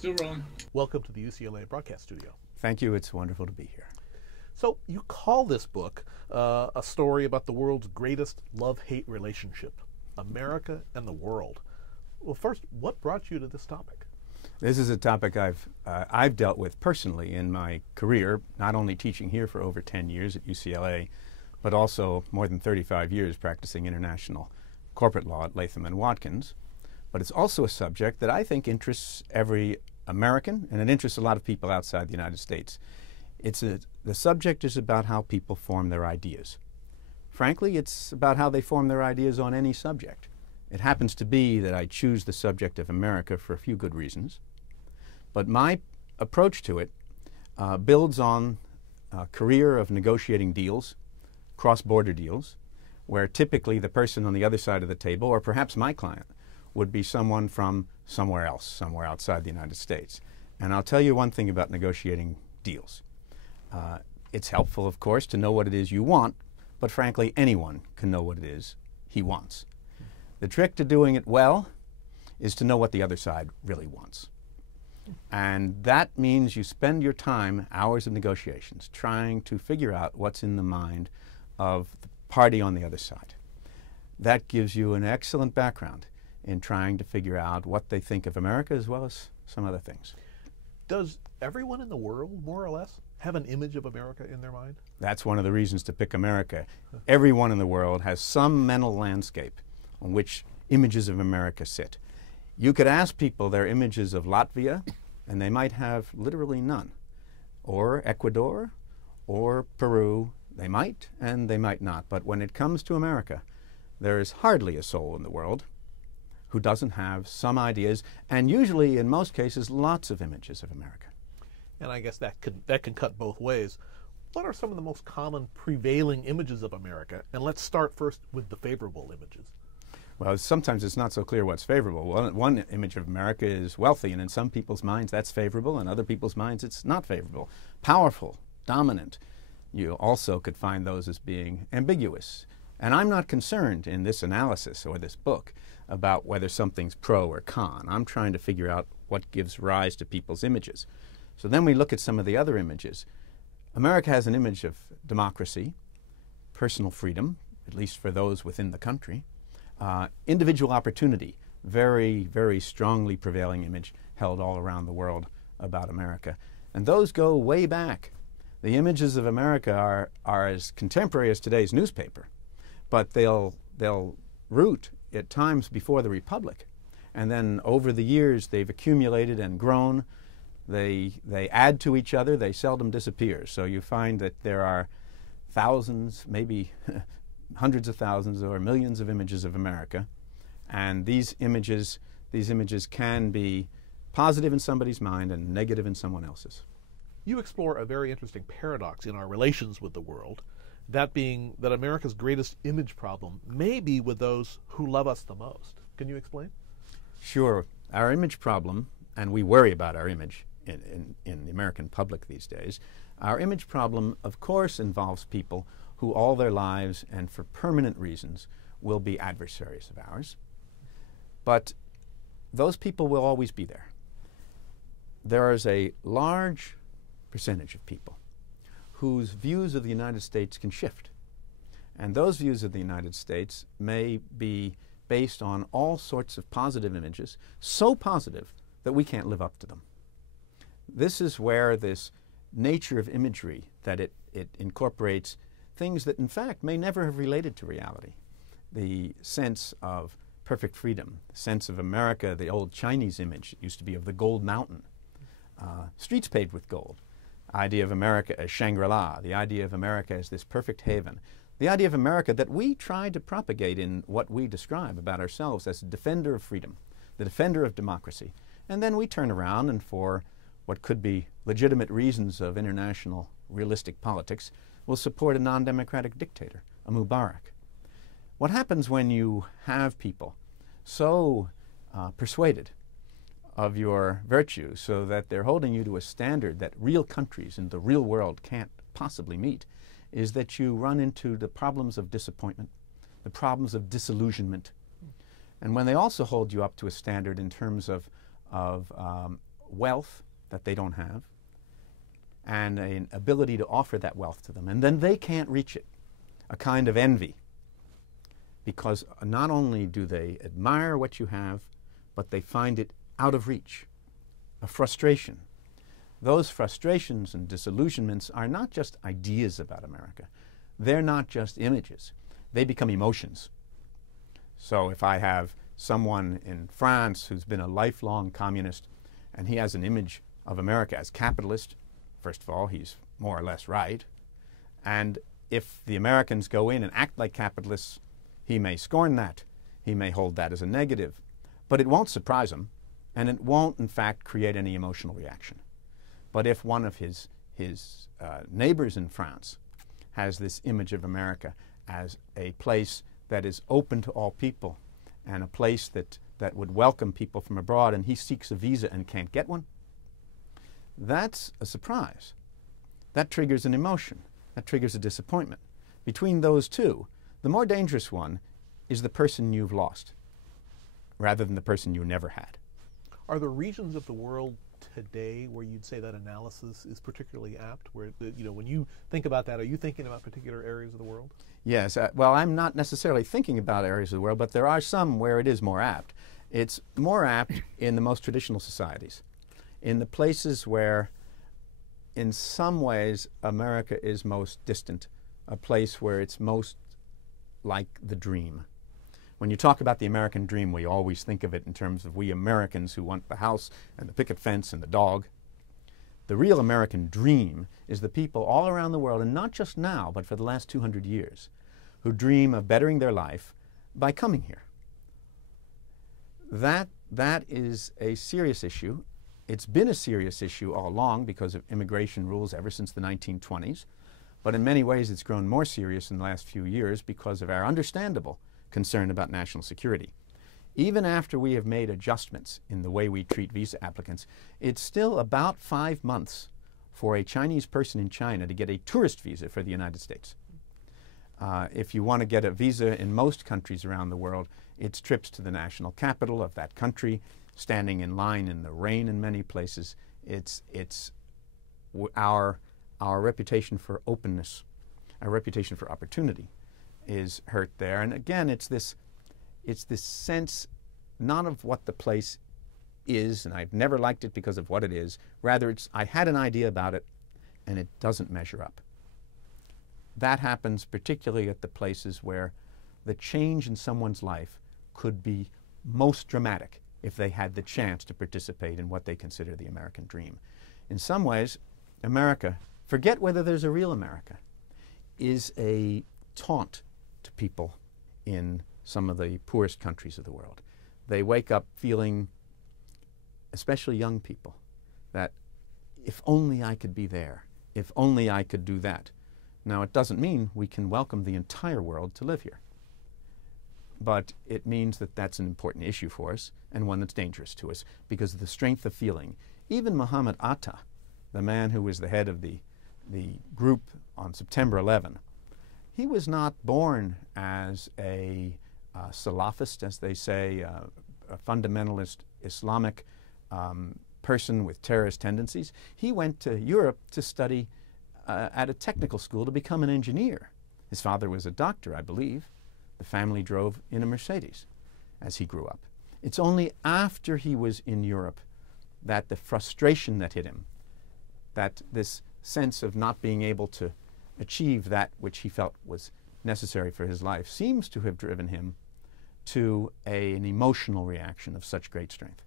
Still rolling. Welcome to the UCLA broadcast studio. Thank you. It's wonderful to be here. So you call this book a story about the world's greatest love-hate relationship, America and the world. Well, first, what brought you to this topic? This is a topic I've dealt with personally in my career, not only teaching here for over 10 years at UCLA, but also more than 35 years practicing international corporate law at Latham & Watkins. But it's also a subject that I think interests every American, and it interests a lot of people outside the United States. The subject is about how people form their ideas. Frankly, it's about how they form their ideas on any subject. It happens to be that I choose the subject of America for a few good reasons. But my approach to it builds on a career of negotiating deals, cross-border deals, where typically the person on the other side of the table, or perhaps my client, would be someone from somewhere else, somewhere outside the United States. And I'll tell you one thing about negotiating deals. It's helpful, of course, to know what it is you want, but frankly, anyone can know what it is he wants. The trick to doing it well is to know what the other side really wants. And that means you spend your time, hours of negotiations, trying to figure out what's in the mind of the party on the other side. That gives you an excellent background in trying to figure out what they think of America as well as some other things. Does everyone in the world, more or less, have an image of America in their mind? That's one of the reasons to pick America. Everyone in the world has some mental landscape on which images of America sit. You could ask people their images of Latvia, and they might have literally none. Or Ecuador, or Peru. They might, and they might not. But when it comes to America, there is hardly a soul in the world who doesn't have some ideas, and usually, in most cases, lots of images of America. And I guess that can cut both ways. What are some of the most common prevailing images of America? And let's start first with the favorable images. Well, sometimes it's not so clear what's favorable. One image of America is wealthy, and in some people's minds that's favorable, and in other people's minds it's not favorable. Powerful, dominant. You also could find those as being ambiguous. And I'm not concerned in this analysis or this book about whether something's pro or con. I'm trying to figure out what gives rise to people's images. So then we look at some of the other images. America has an image of democracy, personal freedom, at least for those within the country, individual opportunity, very, very strongly prevailing image held all around the world about America. And those go way back. The images of America are as contemporary as today's newspaper, but they'll root at times before the Republic. And then over the years they've accumulated and grown. They add to each other. They seldom disappear. So you find that there are thousands, maybe hundreds of thousands or millions of images of America. And these images can be positive in somebody's mind and negative in someone else's. You explore a very interesting paradox in our relations with the world, that being that America's greatest image problem may be with those who love us the most. Can you explain? Sure. Our image problem, and we worry about our image in the American public these days, our image problem, of course, involves people who all their lives and for permanent reasons will be adversaries of ours. But those people will always be there. There is a large percentage of people whose views of the United States can shift. And those views of the United States may be based on all sorts of positive images, so positive that we can't live up to them. This is where this nature of imagery, that it incorporates things that in fact may never have related to reality. The sense of perfect freedom, the sense of America, the old Chinese image used to be of the gold mountain, streets paved with gold, idea of America as Shangri-La, the idea of America as this perfect haven, the idea of America that we try to propagate in what we describe about ourselves as a defender of freedom, the defender of democracy. And then we turn around and for what could be legitimate reasons of international realistic politics will support a non-democratic dictator, a Mubarak. What happens when you have people so persuaded of your virtue so that they're holding you to a standard that real countries in the real world can't possibly meet is that you run into the problems of disappointment, the problems of disillusionment. And when they also hold you up to a standard in terms of wealth that they don't have and an ability to offer that wealth to them. And then they can't reach it, a kind of envy, because not only do they admire what you have, but they find it out of reach, a frustration. Those frustrations and disillusionments are not just ideas about America. They're not just images. They become emotions. So if I have someone in France who's been a lifelong communist and he has an image of America as capitalist, first of all, he's more or less right. And if the Americans go in and act like capitalists, he may scorn that. He may hold that as a negative. But it won't surprise him, and it won't, in fact, create any emotional reaction. But if one of his neighbors in France has this image of America as a place that is open to all people and a place that would welcome people from abroad, and he seeks a visa and can't get one, that's a surprise. That triggers an emotion. That triggers a disappointment. Between those two, the more dangerous one is the person you've lost rather than the person you never had. Are there regions of the world today where you'd say that analysis is particularly apt? Where, when you think about that, are you thinking about particular areas of the world? Yes. Well, I'm not necessarily thinking about areas of the world, but there are some where it is more apt. It's more apt in the most traditional societies, in the places where, in some ways, America is most distant, a place where it's most like the dream. When you talk about the American dream, we always think of it in terms of we Americans who want the house and the picket fence and the dog. The real American dream is the people all around the world, and not just now, but for the last 200 years, who dream of bettering their life by coming here. That is a serious issue. It's been a serious issue all along because of immigration rules ever since the 1920s. But in many ways, it's grown more serious in the last few years because of our understandable concern about national security. Even after we have made adjustments in the way we treat visa applicants, it's still about 5 months for a Chinese person in China to get a tourist visa for the United States. If you want to get a visa in most countries around the world, it's trips to the national capital of that country, standing in line in the rain in many places. It's our reputation for openness, our reputation for opportunity is hurt there. And again, it's this sense not of what the place is, and I've never liked it because of what it is. Rather, I had an idea about it, and it doesn't measure up. That happens particularly at the places where the change in someone's life could be most dramatic if they had the chance to participate in what they consider the American dream. In some ways, America, forget whether there's a real America, is a taunt to people in some of the poorest countries of the world. They wake up feeling, especially young people, that if only I could be there, if only I could do that. Now, it doesn't mean we can welcome the entire world to live here, but it means that that's an important issue for us and one that's dangerous to us because of the strength of feeling. Even Muhammad Atta, the man who was the head of the group on September 11, he was not born as a Salafist, as they say, a fundamentalist Islamic person with terrorist tendencies. He went to Europe to study at a technical school to become an engineer. His father was a doctor, I believe. The family drove in a Mercedes as he grew up. It's only after he was in Europe that the frustration that hit him, that this sense of not being able to achieve that which he felt was necessary for his life, seems to have driven him to an emotional reaction of such great strength.